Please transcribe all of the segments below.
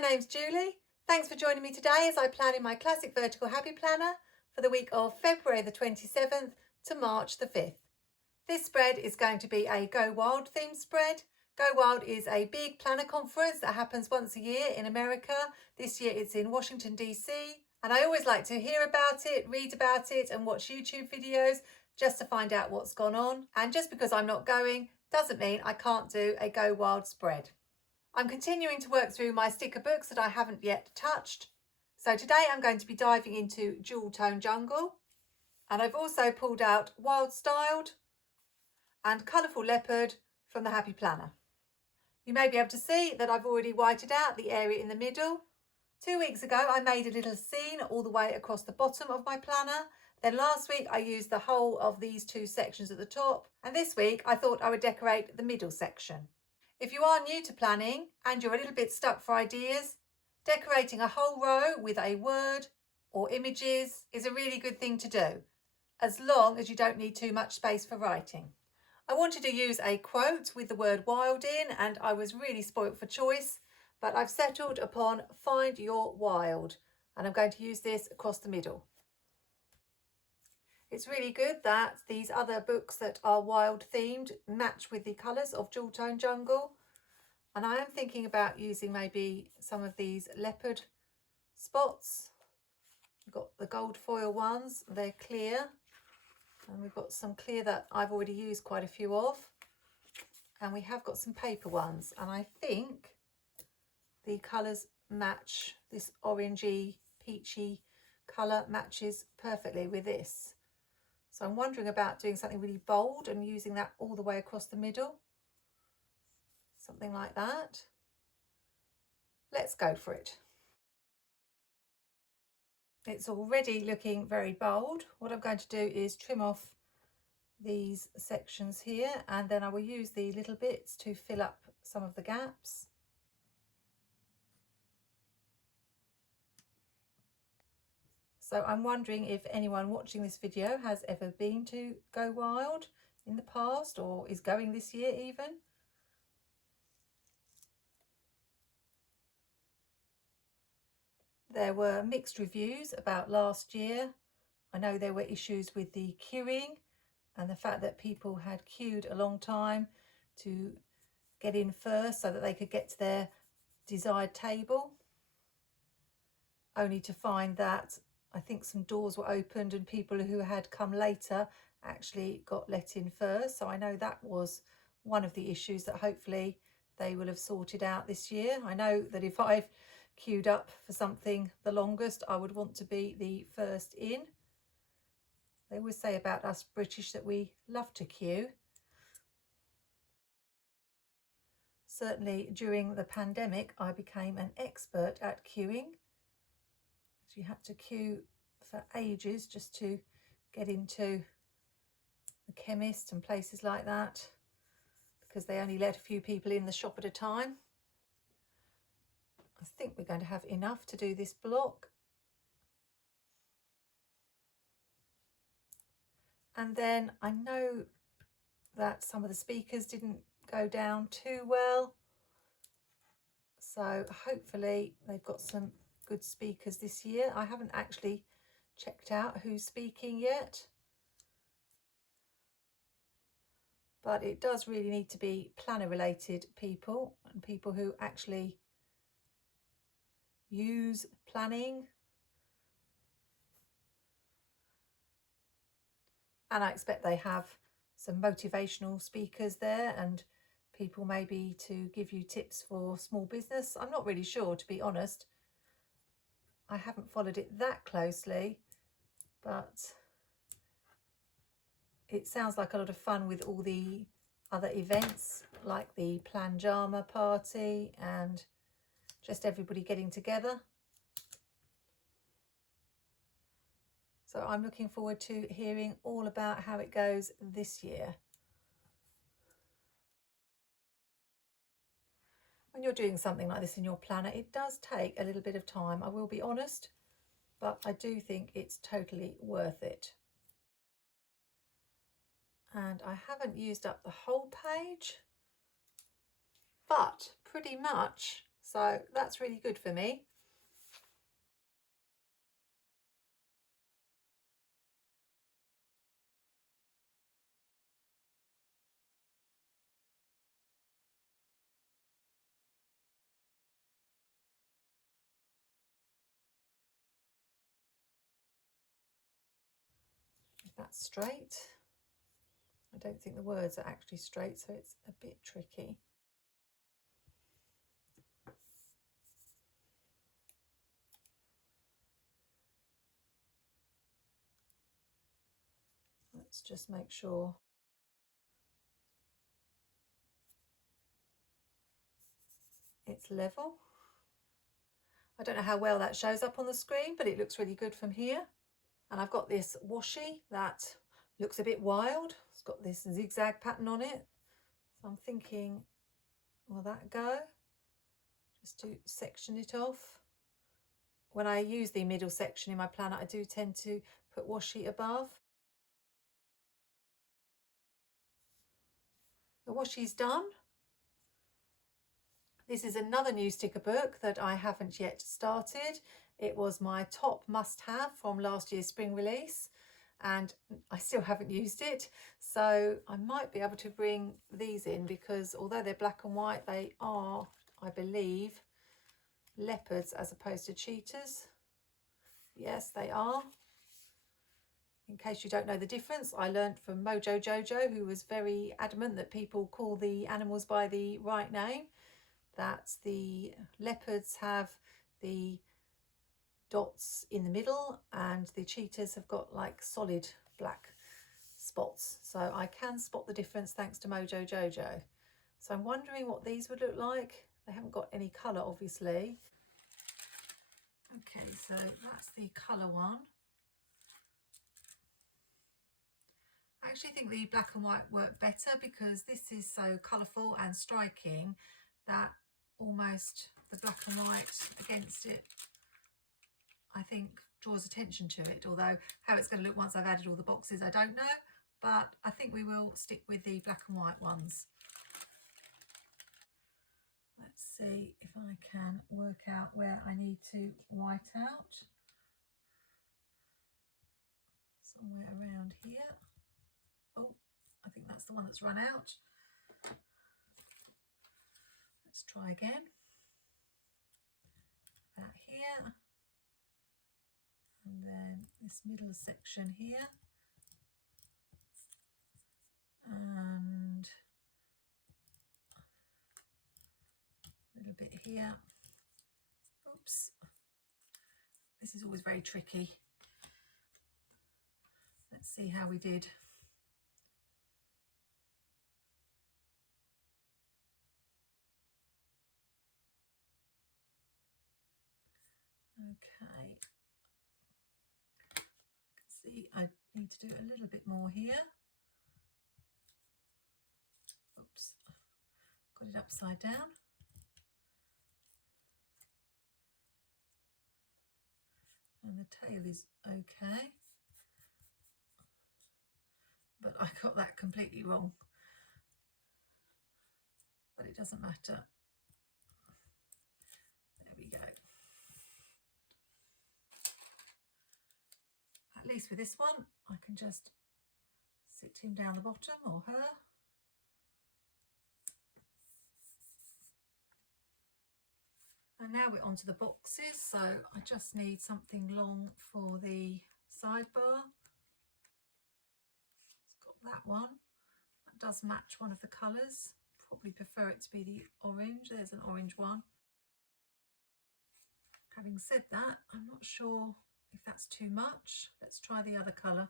my name's Julie. Thanks for joining me today as I plan in my classic vertical happy planner for the week of February the 27th to March the 5th. This spread is going to be a Go Wild themed spread. Go Wild is a big planner conference that happens once a year in America. This year it's in Washington DC, and I always like to hear about it, read about it and watch YouTube videos just to find out what's gone on. And just because I'm not going doesn't mean I can't do a Go Wild spread. I'm continuing to work through my sticker books that I haven't yet touched. So today I'm going to be diving into Jewel Tone Jungle, and I've also pulled out Wild Styled and Colourful Leopard from the Happy Planner. You may be able to see that I've already whited out the area in the middle. 2 weeks ago I made a little scene all the way across the bottom of my planner. Then last week I used the whole of these two sections at the top, and this week I thought I would decorate the middle section. If you are new to planning and you're a little bit stuck for ideas, decorating a whole row with a word or images is a really good thing to do, as long as you don't need too much space for writing. I wanted to use a quote with the word wild in, and I was really spoilt for choice, but I've settled upon find your wild, and I'm going to use this across the middle. It's really good that these other books that are wild themed match with the colours of Jewel Tone Jungle. And I am thinking about using maybe some of these leopard spots. We've got the gold foil ones, they're clear. And we've got some clear that I've already used quite a few of. And we have got some paper ones. And I think the colours match. This orangey, peachy colour matches perfectly with this. So I'm wondering about doing something really bold and using that all the way across the middle. Something like that. Let's go for it. It's already looking very bold. What I'm going to do is trim off these sections here, and then I will use the little bits to fill up some of the gaps. So I'm wondering if anyone watching this video has ever been to Go Wild in the past or is going this year even. There were mixed reviews about last year. I know there were issues with the queuing and the fact that people had queued a long time to get in first so that they could get to their desired table, only to find that I think some doors were opened and people who had come later actually got let in first. So I know that was one of the issues that hopefully they will have sorted out this year. I know that if I've queued up for something the longest, I would want to be the first in. They always say about us British that we love to queue. Certainly during the pandemic, I became an expert at queuing. You had to queue for ages just to get into the chemist and places like that, because they only let a few people in the shop at a time. I think we're going to have enough to do this block. And then I know that some of the speakers didn't go down too well, so hopefully they've got some good speakers this year. I haven't actually checked out who's speaking yet, but it does really need to be planner related people and people who actually use planning. And I expect they have some motivational speakers there and people maybe to give you tips for small business. I'm not really sure, to be honest. I haven't followed it that closely, but it sounds like a lot of fun with all the other events like the Planjama party and just everybody getting together. So I'm looking forward to hearing all about how it goes this year. When you're doing something like this in your planner, it does take a little bit of time, I will be honest, but I do think it's totally worth it. And I haven't used up the whole page, but pretty much So that's really good for me. If that's straight. I don't think the words are actually straight, so it's a bit tricky. Let's just make sure. It's level. I don't know how well that shows up on the screen, but it looks really good from here. And I've got this washi that looks a bit wild. It's got this zigzag pattern on it. So I'm thinking, will that go? Just to section it off. When I use the middle section in my planner, I do tend to put washi above. The washi's done. This is another new sticker book that I haven't yet started. It was my top must-have from last year's spring release, and I still haven't used it. So I might be able to bring these in, because although they're black and white, they are, I believe, leopards as opposed to cheetahs. Yes, they are. In case you don't know the difference, I learned from Mojo Jojo, who was very adamant that people call the animals by the right name, that the leopards have the dots in the middle and the cheetahs have got like solid black spots. So I can spot the difference thanks to Mojo Jojo. So I'm wondering what these would look like. They haven't got any colour, obviously. Okay, so that's the colour one. I actually think the black and white work better, because this is so colourful and striking that almost the black and white against it, I think, draws attention to it. Although how it's going to look once I've added all the boxes, I don't know, but I think we will stick with the black and white ones. Let's see if I can work out where I need to white out. Somewhere around here. Oh, I think that's the one that's run out. Let's try again. About here. And then this middle section here. And a little bit here. Oops. This is always very tricky. Let's see how we did. Okay. See, I need to do a little bit more here. Oops. Got it upside down. And the tail is okay. But I got that completely wrong. But it doesn't matter. There we go. At least with this one, I can just sit him down the bottom, or her. And now we're onto the boxes. So I just need something long for the sidebar. It's got that one. That does match one of the colours. Probably prefer it to be the orange. There's an orange one. Having said that, I'm not sure if that's too much. Let's try the other colour.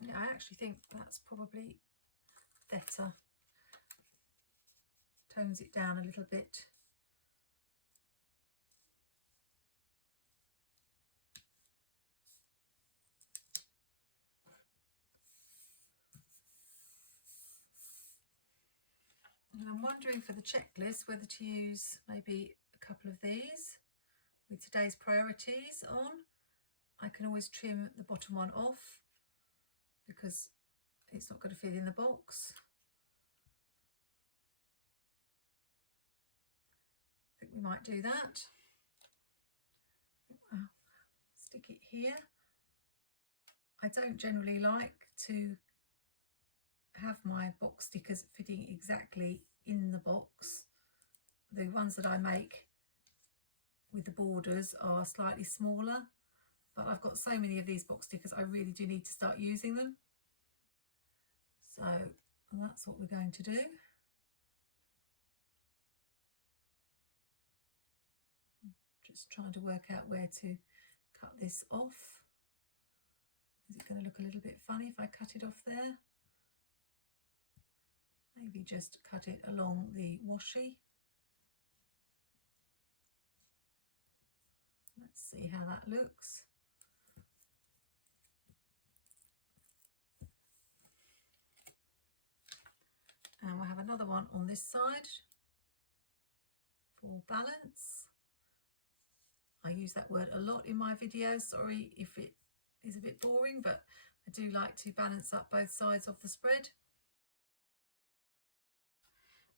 Yeah, I actually think that's probably better. Tones it down a little bit. And I'm wondering for the checklist whether to use maybe a couple of these with today's priorities on. I can always trim the bottom one off because it's not going to fit in the box. we might do that. I'll stick it here. I don't generally like to have my box stickers fitting exactly in the box. The ones that I make with the borders are slightly smaller, but I've got so many of these box stickers I really do need to start using them. So that's what we're going to do. Just trying to work out where to cut this off. Is it going to look a little bit funny if I cut it off there? Maybe just cut it along the washi. Let's see how that looks. And we'll have another one on this side for balance. I use that word a lot in my videos. Sorry if it is a bit boring, but I do like to balance up both sides of the spread.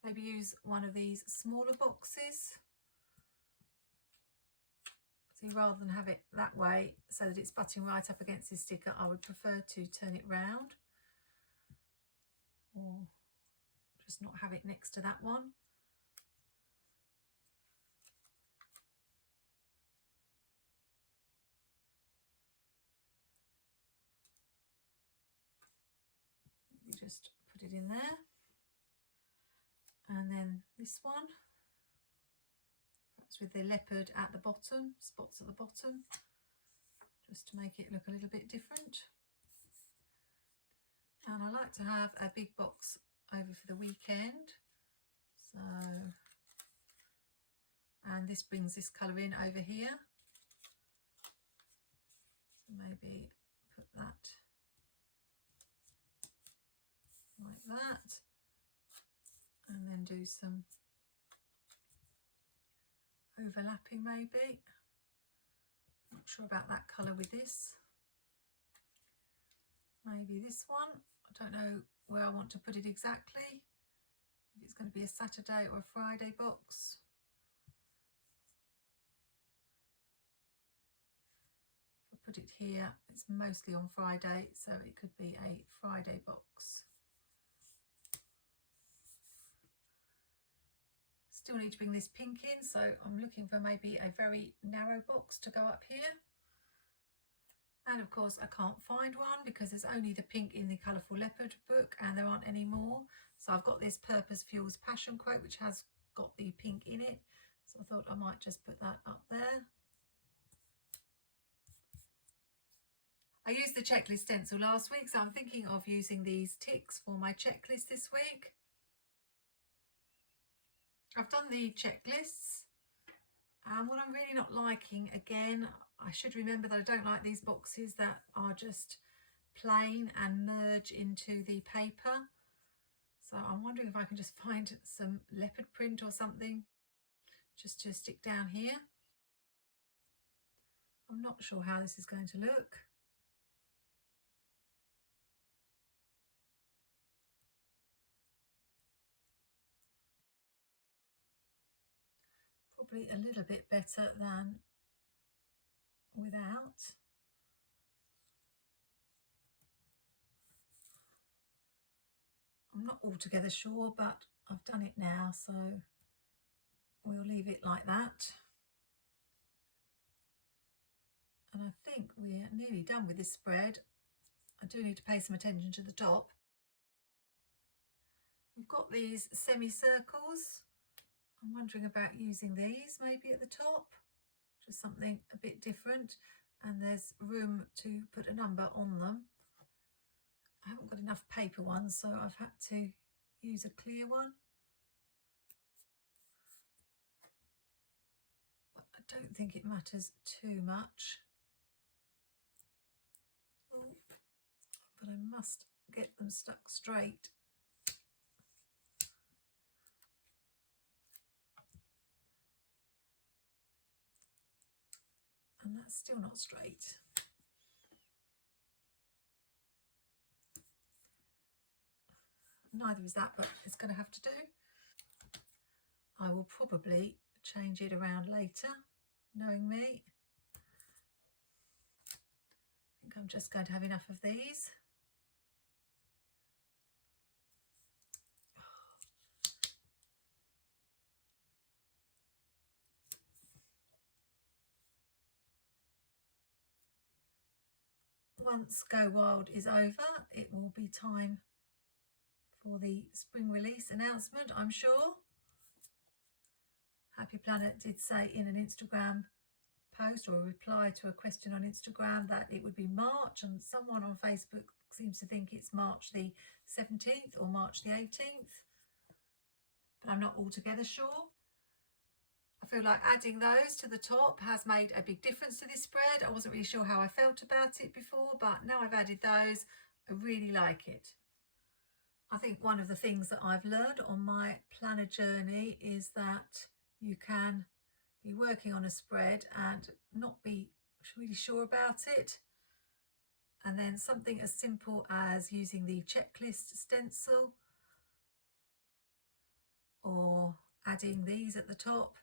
Maybe use one of these smaller boxes. See, rather than have it that way so that it's butting right up against this sticker, I would prefer to turn it round, or just not have it next to that one. You just put it in there. And then this one, perhaps with the leopard at the bottom, spots at the bottom, just to make it look a little bit different. And I like to have a big box over for the weekend. So, and this brings this colour in over here. So maybe put that like that. And then do some overlapping maybe. Not sure about that colour with this. Maybe this one. I don't know where I want to put it exactly. If it's going to be a Saturday or a Friday box. If I put it here, it's mostly on Friday, so it could be a Friday box. Still need to bring this pink in, so I'm looking for maybe a very narrow box to go up here. And of course I can't find one because there's only the pink in the Colourful Leopard book and there aren't any more. So I've got this Purpose Fuels Passion quote which has got the pink in it. So I thought I might just put that up there. I used the checklist stencil last week, so I'm thinking of using these ticks for my checklist this week. I've done the checklists, and what I'm really not liking, again, I should remember that I don't like these boxes that are just plain and merge into the paper. So I'm wondering if I can just find some leopard print or something just to stick down here. I'm not sure how this is going to look. Probably a little bit better than without. I'm not altogether sure, but I've done it now, so we'll leave it like that. And I think we're nearly done with this spread. I do need to pay some attention to the top. We've got these semicircles. I'm wondering about using these maybe at the top, just something a bit different, and there's room to put a number on them. I haven't got enough paper ones, so I've had to use a clear one. But I don't think it matters too much. Oh, but I must get them stuck straight. And that's still not straight. Neither is that, but it's going to have to do. I will probably change it around later, knowing me. I think I'm just going to have enough of these. Once Go Wild is over, it will be time for the spring release announcement, I'm sure. Happy Planner did say in an Instagram post or a reply to a question on Instagram that it would be March, and someone on Facebook seems to think it's March the 17th or March the 18th, but I'm not altogether sure. I feel like adding those to the top has made a big difference to this spread. I wasn't really sure how I felt about it before, but now I've added those, I really like it. I think one of the things that I've learned on my planner journey is that you can be working on a spread and not be really sure about it. And then something as simple as using the checklist stencil or adding these at the top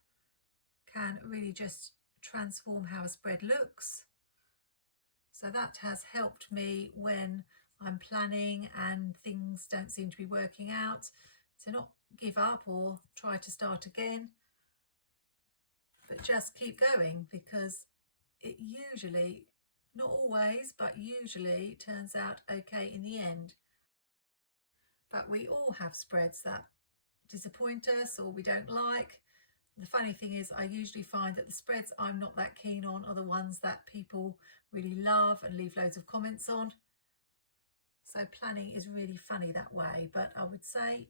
can really just transform how a spread looks. So that has helped me when I'm planning and things don't seem to be working out, to not give up or try to start again, but just keep going, because it usually, not always, but usually turns out okay in the end. But we all have spreads that disappoint us or we don't like. The funny thing is, I usually find that the spreads I'm not that keen on are the ones that people really love and leave loads of comments on. So planning is really funny that way. But I would say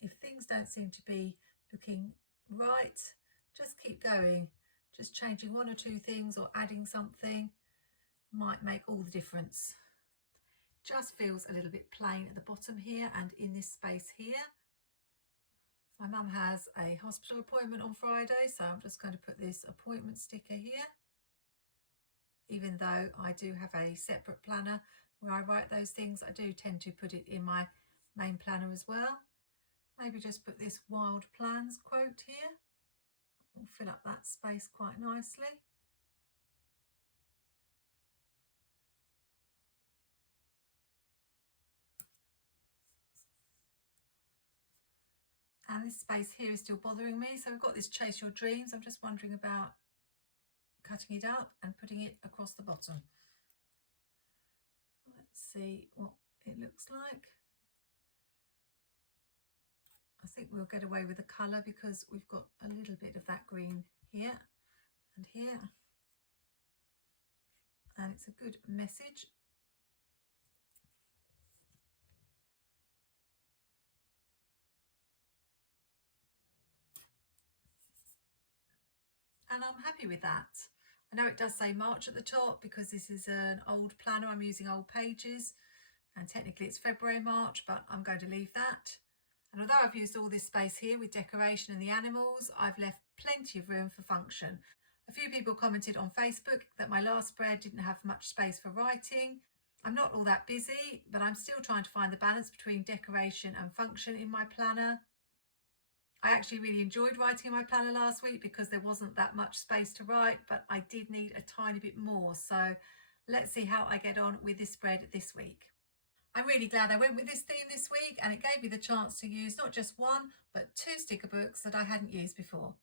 if things don't seem to be looking right, just keep going. Just changing one or two things or adding something might make all the difference. Just feels a little bit plain at the bottom here and in this space here. My mum has a hospital appointment on Friday, so I'm just going to put this appointment sticker here. Even though I do have a separate planner where I write those things, I do tend to put it in my main planner as well. Maybe just put this Wild Plans quote here. We'll fill up that space quite nicely. And this space here is still bothering me. So we've got this Chase Your Dreams. I'm just wondering about cutting it up and putting it across the bottom. Let's see what it looks like. I think we'll get away with the colour because we've got a little bit of that green here and here. And it's a good message. And I'm happy with that. I know it does say March at the top because this is an old planner. I'm using old pages and technically it's February, March, but I'm going to leave that. And although I've used all this space here with decoration and the animals, I've left plenty of room for function. A few people commented on Facebook that my last spread didn't have much space for writing. I'm not all that busy, but I'm still trying to find the balance between decoration and function in my planner. I actually really enjoyed writing in my planner last week because there wasn't that much space to write, but I did need a tiny bit more. So let's see how I get on with this spread this week. I'm really glad I went with this theme this week, and it gave me the chance to use not just one, but 2 sticker books that I hadn't used before.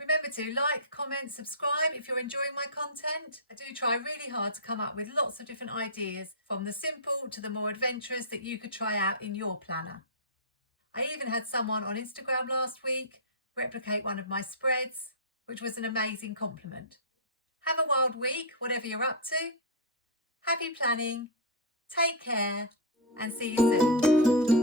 Remember to like, comment, subscribe if you're enjoying my content. I do try really hard to come up with lots of different ideas, from the simple to the more adventurous, that you could try out in your planner. I even had someone on Instagram last week replicate one of my spreads, which was an amazing compliment. Have a wild week, whatever you're up to. Happy planning, take care, and see you soon.